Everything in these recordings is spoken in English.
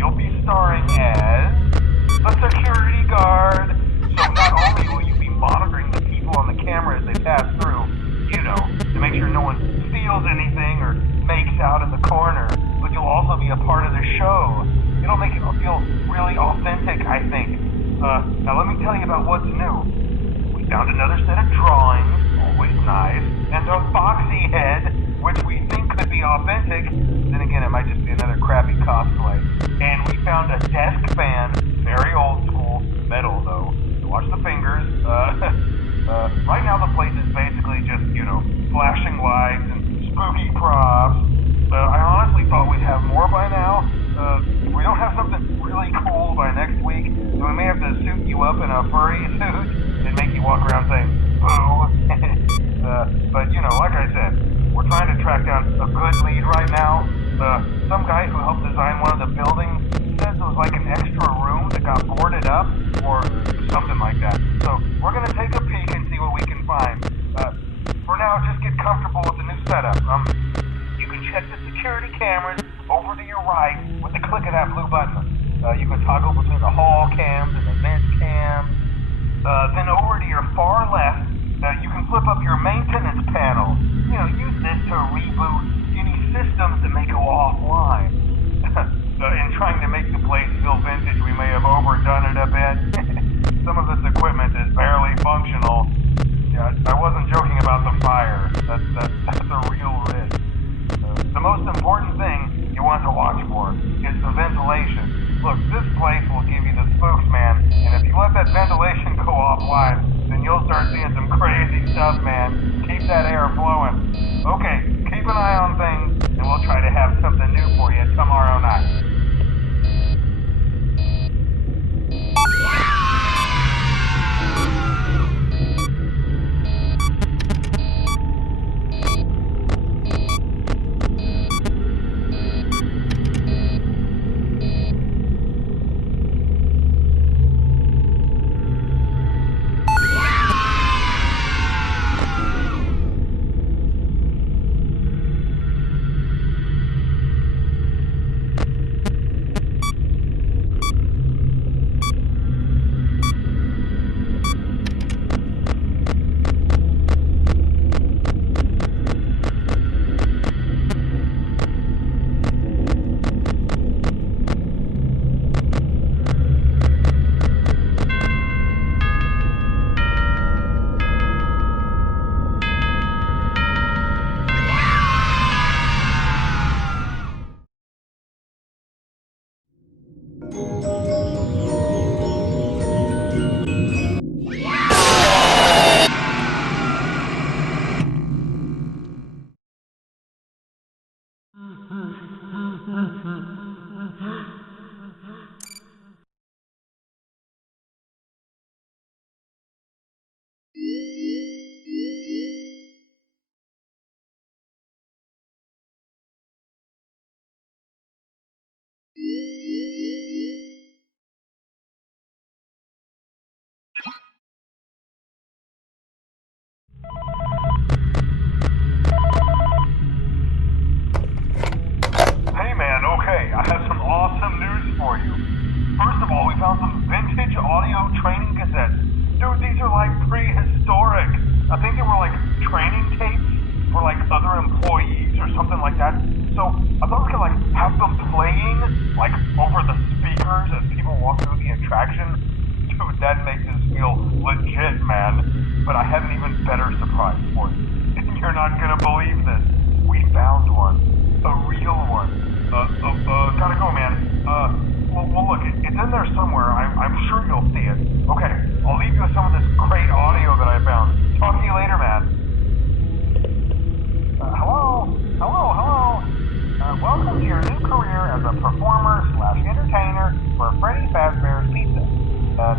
you'll be starring as a security guard. So not only will you be monitoring the people on the camera as they pass through, to make sure no one steals anything or makes out in the corner, but you'll also be a part of the show. It'll make it feel really authentic, I think. Now let me tell you about what's new. We found another set of drawings, always nice, and a foxy head, which we think could be authentic. Then again, it might just be another crappy cosplay. And we found a desk fan, very old school, metal though. So watch the fingers. Right now the place is basically just, flashing lights and spooky props. I honestly thought we'd have more by now. If we don't have something really cool by next week, then we may have to suit you up in a furry suit and make you walk around saying, boo. But, like I said, we're trying to track down a good lead right now. Some guy who helped design one of the buildings says it was like an extra room that got boarded up, or something like that. So we're going to take a peek and see what we can find. For now, just get comfortable with the new setup. You can check the security cameras over to your right with the click of that blue button. You can toggle between the hall cams and the vent cams. Then over to your far left, you can flip up your maintenance panel. Use this to reboot any systems that may go offline. In trying to make the place feel vintage, we may have overdone it a bit. Some of this equipment is barely functional. Yeah, I wasn't joking about the fire. That's a real risk. The most important thing you want to watch for is the ventilation. Look, this place will give you the spooks, man, and if you let that ventilation go offline, then you'll start seeing some crazy stuff, man. Keep that air flowing. Okay, keep an eye on things, and we'll try to have something new for you tomorrow night. I have some awesome news for you. First of all, we found some vintage audio training cassettes. Dude, these are like prehistoric. I think they were like training tapes for like other employees or something like that. So I thought we could like have them playing like over the speakers as people walk through the attraction. Dude, that makes us feel legit, man. But I have an even better surprise for you. You're not gonna believe this. We found one. A real one. Gotta go, man. Well, look, it's in there somewhere. I'm sure you'll see it. Okay, I'll leave you with some of this great audio that I found. Talk to you later, man. Hello? Welcome to your new career as a performer/entertainer for Freddy Fazbear's Pizza.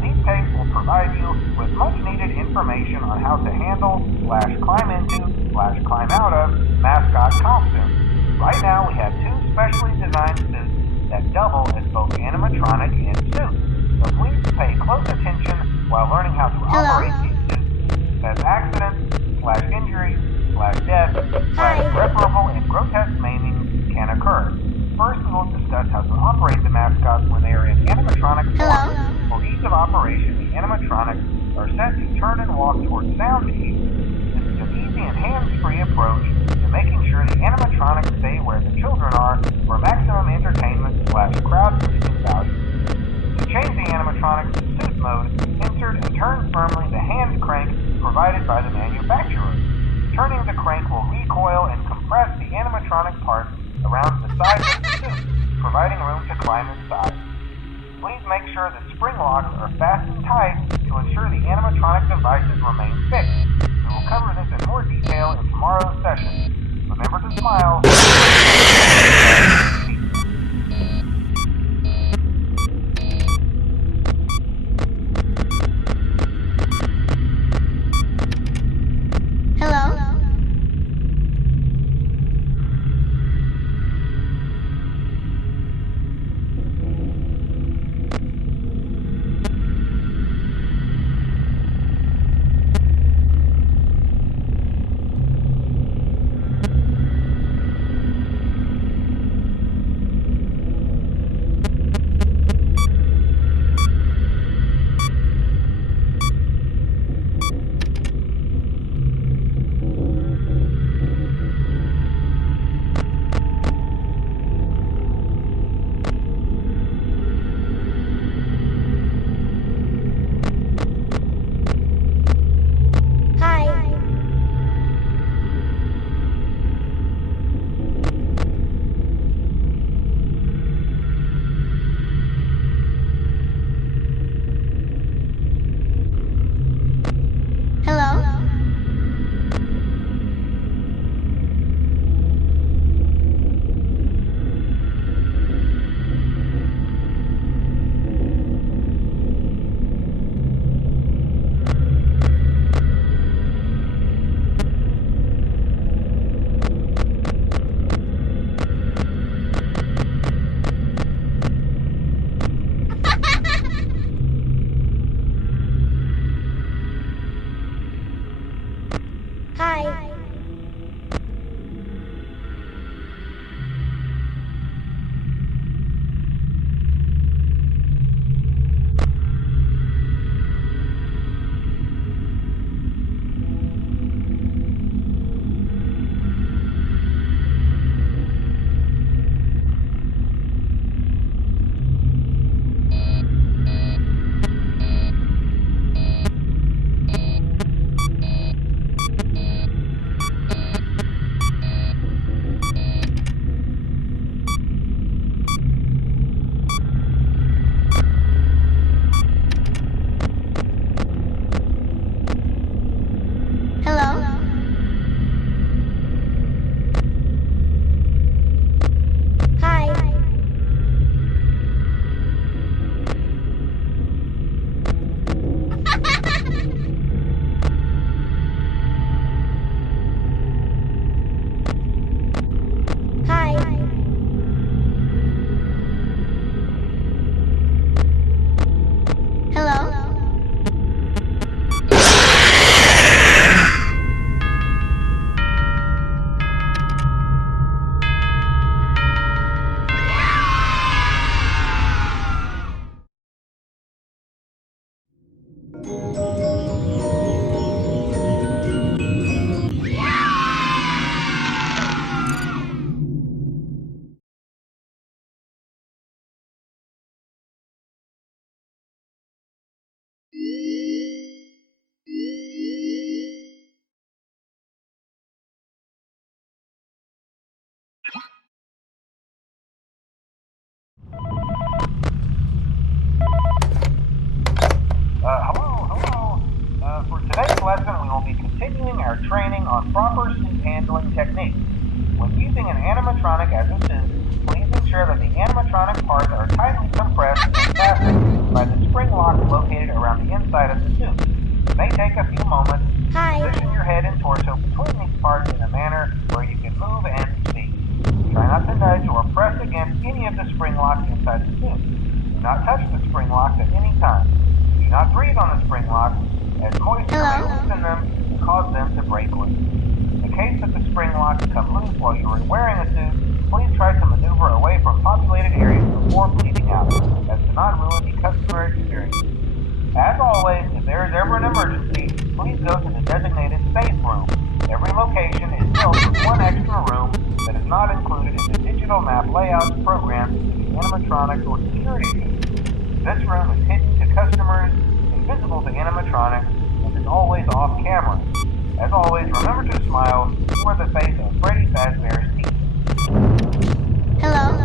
These tapes will provide you with much-needed information on how to handle/climb into/climb out of mascot costumes. Right now, we have two specially designed suits that double as both animatronic and suits. So please pay close attention while learning how to operate these suits, as accidents/injury/death/irreparable and grotesque maiming can occur. First, we will discuss how to operate the mascot provided by the manufacturer. Turning the crank will recoil and compress the animatronic parts around the sides of the suit, providing room to climb inside. Please make sure the spring locks are fastened tight to ensure the animatronic devices remain fixed. We will cover this in more detail in tomorrow's session. Remember to smile. Hello? Hi. Hello? Hi. Hi. Hello? Hello. For today's lesson, we will be continuing our training on proper suit handling techniques. When using an animatronic as a suit, please ensure that the animatronic parts are tightly compressed and fastened by the spring locks located around the inside of the suit. It may take a few moments to position your head and torso between these parts in a manner where you can move and speak. Try not to nudge or press against any of the spring locks inside the suit. Do not touch the spring locks at any time. Do not breathe on the spring locks, as moisture may loosen them and cause them to break loose. In the case that the spring locks come loose while you are wearing a suit, please try to maneuver away from populated areas before bleeding out, as to not ruin the customer experience. As always, if there is ever an emergency, please go to the designated safe room. Every location is built with one extra room that is not included in the digital map layouts programmed into the animatronics or security suits. This room is hidden to customers, invisible to animatronics, and is always off camera. As always, remember to smile. You are the face of Freddy Fazbear's Pizza. Hello?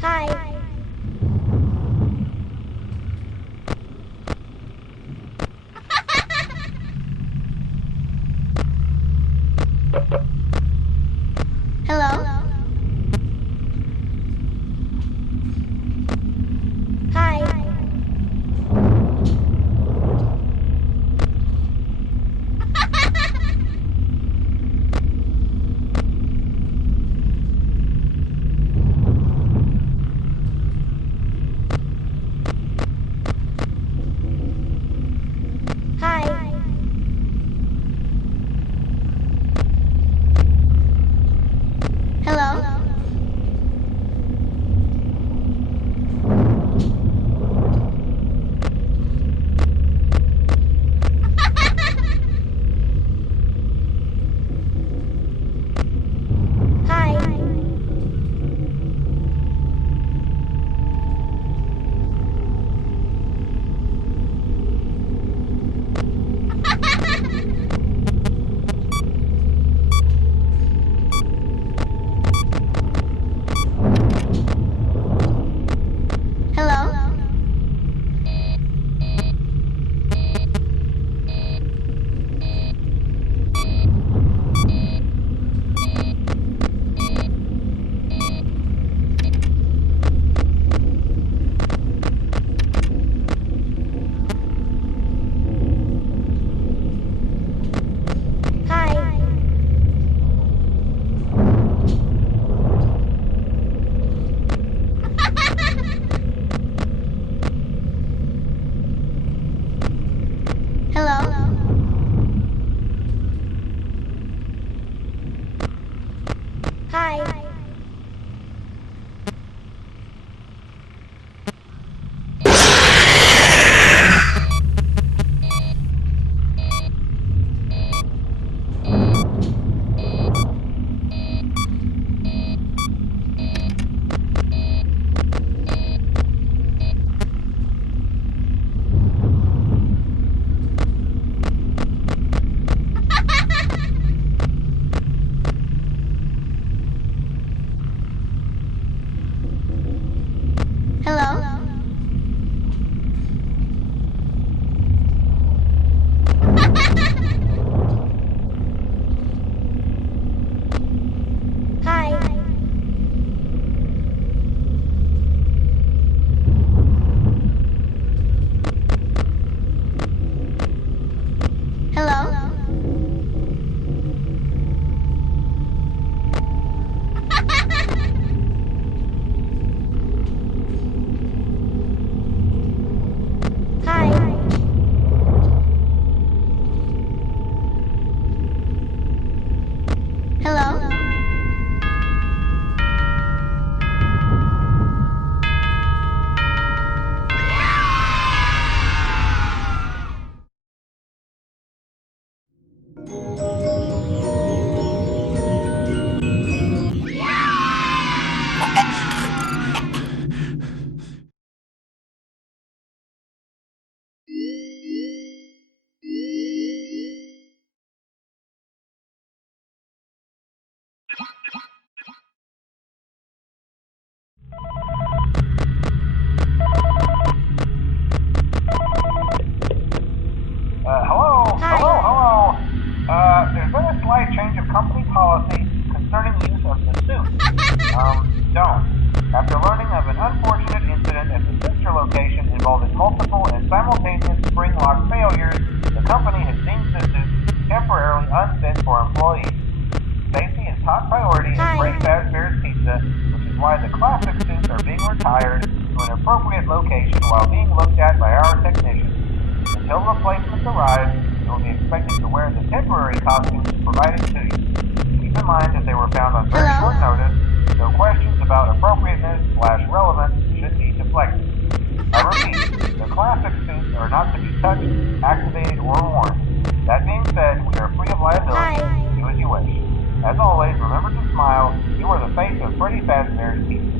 Hi. Hello? Hi. Hi. Hello? Hi. Hello? Hi. Hello? Hi. Hello? Hi. Hello? Hi. Hello? Hello? Hi. Hello? There's been a slight change of company policy concerning use of the suit. Don't. After learning of an unfortunate incident at the sister location involving multiple and simultaneous spring lock failures, the company has deemed the suit temporarily unfit for employees. Safety is top priority at Hi. Freddy Fazbear's Pizza, which is why the classic suits are being retired to an appropriate location while being looked at by our technicians. Until replacements arrive, you will be expected to wear the temporary costumes provided to you. Keep in mind that they were found on very short notice, so questions about appropriateness/relevance should be deflected. I repeat, the classic suits are not to be touched, activated, or worn. That being said, we are free of liability. Hi. Do as you wish. As always, remember to smile. You are the face of Freddy Fazbear's Teeth.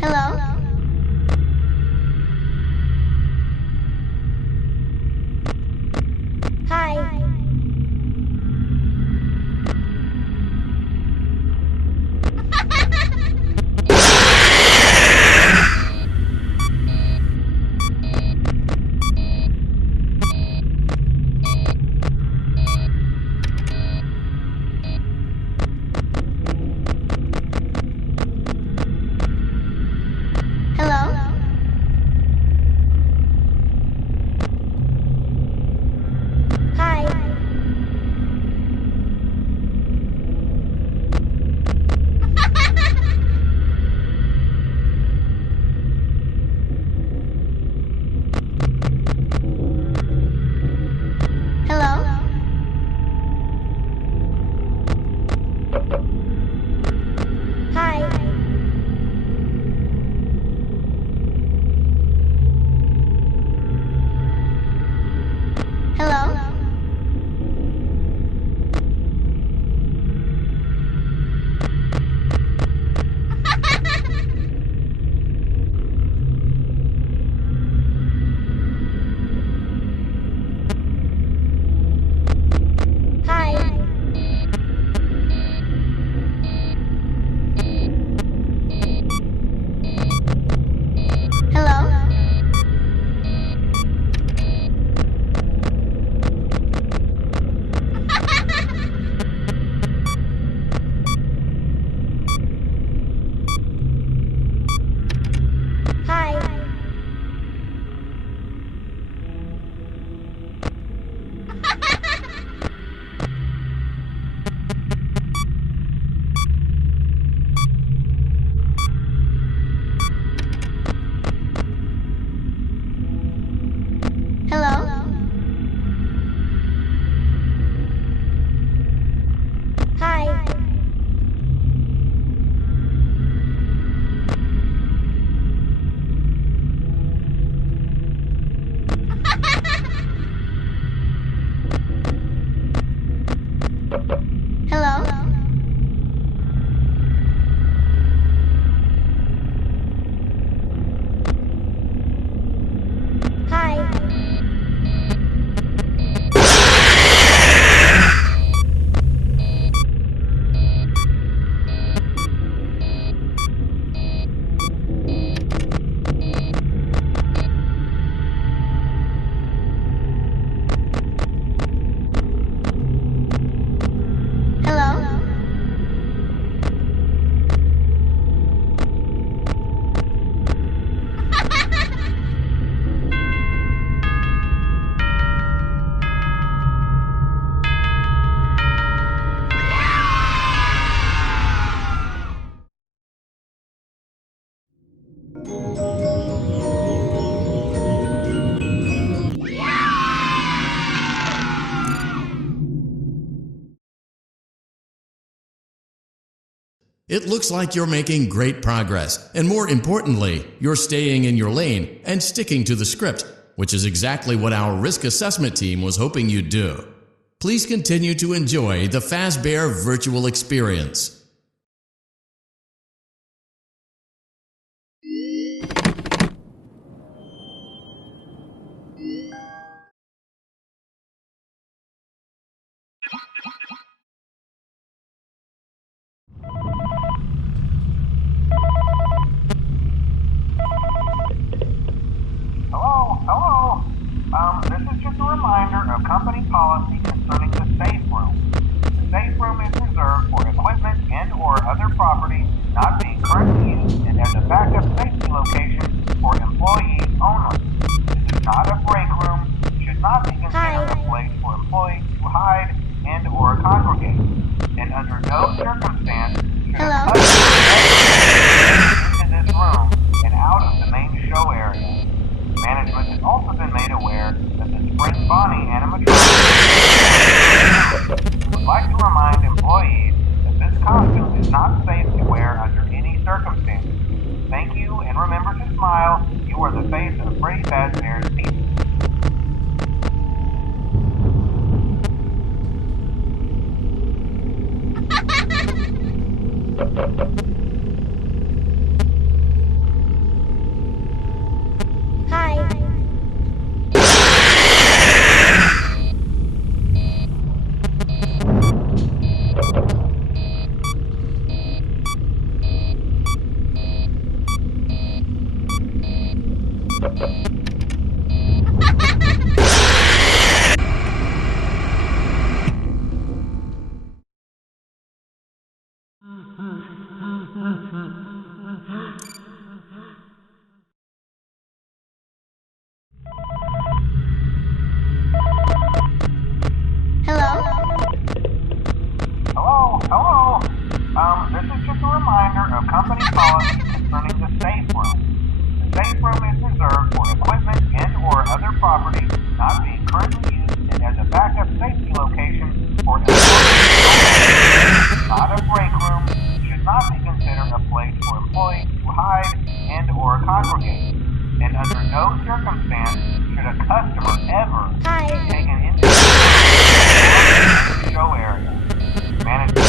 Hello? Hi. Hello? Hi. Hello? Hi. Hello? Hi. Hello? Hi. Hello? Hi. Hello? Hi. Hello? It looks like you're making great progress, and more importantly, you're staying in your lane and sticking to the script, which is exactly what our risk assessment team was hoping you'd do. Please continue to enjoy the Fazbear virtual experience. Hello? This is just a reminder of company policy concerning the safe room. The safe room is reserved for equipment and or other property not being currently used and as a backup safety location for employees only. This is not a break room, should not be considered a place for employees to hide and or congregate. And under no circumstance should a customer ever into this room and out of the main show area. Management has also been made aware that the Spring Bonnie animatronic would like to remind employees that this costume is not safe to wear under any circumstances. Thank you, and remember to smile. You are the face of Freddy Fazbear's Pizza. Hi. Hello? This is just a reminder of company policy concerning the safe room. The safe room is reserved for equipment and or other property not being currently used and as a backup safety location for employees only. Not a break room, should not be considered a place for employees to hide and or congregate. And under no circumstance should a customer ever be taken into the show area. Management.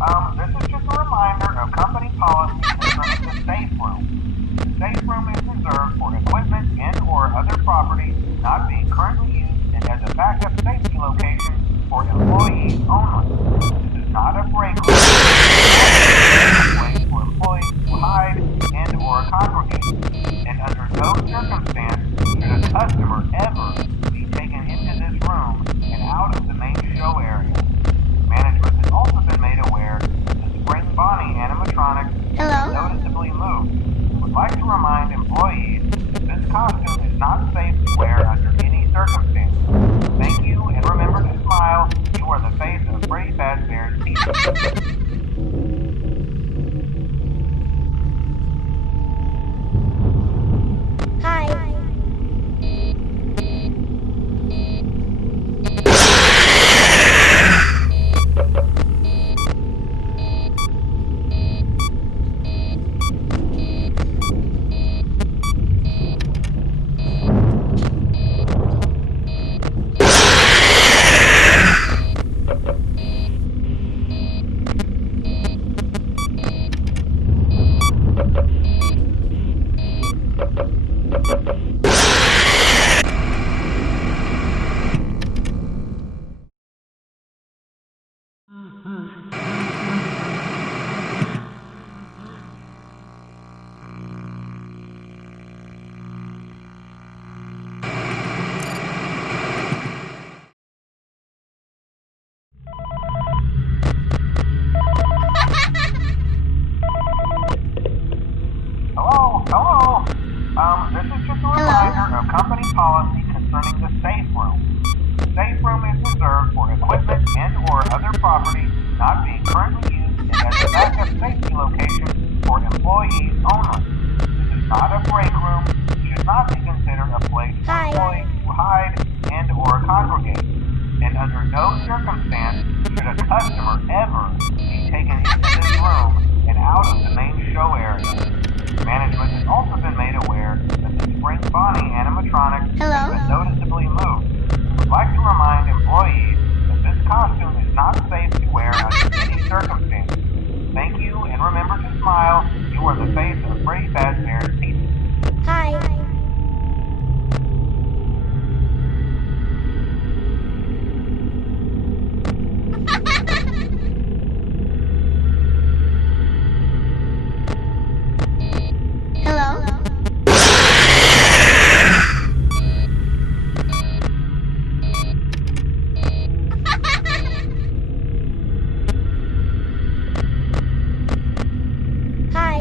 Hello? This is just a reminder of company policy concerning the safe room. The safe room is reserved for equipment and or other property not being currently used and as a backup safety location for employees only. This is not a break room, a place for employees to hide and or congregate. And under no circumstance should a customer ever be taken into this room and out of the main show area. Management has also been made aware that the Spring Bonnie animatronic has noticeably moved and would like to remind employees that this costume is not safe to wear under any circumstances. Thank you, and remember to smile. You are the face of Freddy Fazbear's Pizza. Hi. Hello? This is just a reminder of company policy concerning the safe room. The safe room is reserved for equipment and or other property not being currently used and as a backup safety location for employees only. This is not a break room, should not be considered a place for employees to hide and or no circumstance should a customer ever be taken into this room and out of the main show area. Management has also been made aware that the Spring Bonnie animatronic has been noticeably moved. We would like to remind employees that this costume is not safe to wear under any circumstances. Thank you, and remember to smile. You are the face of Freddy Fazbear's Pizza. Hi. Hello? Hi.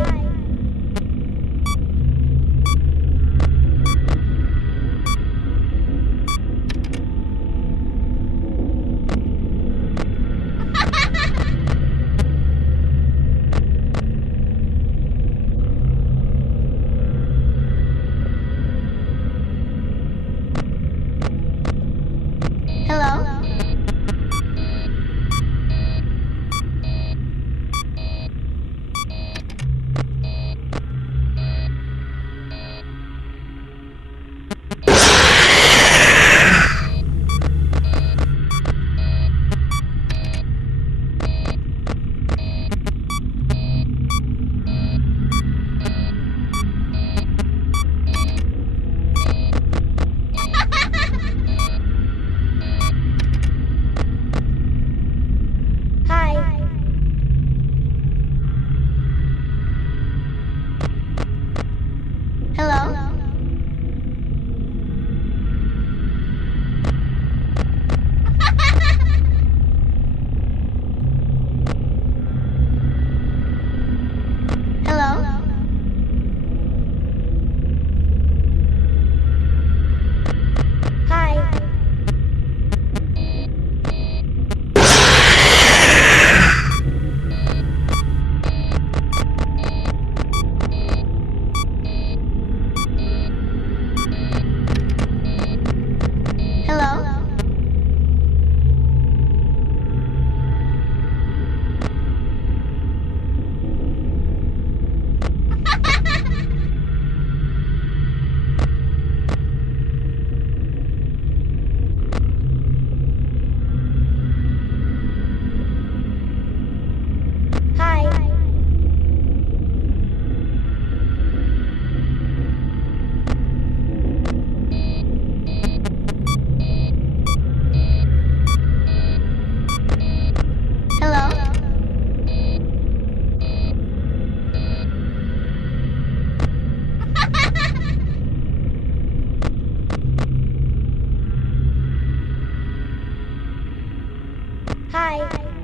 Hello? Hi. Hello? Hello? Hi. Hello? Hi. Hello? Hi.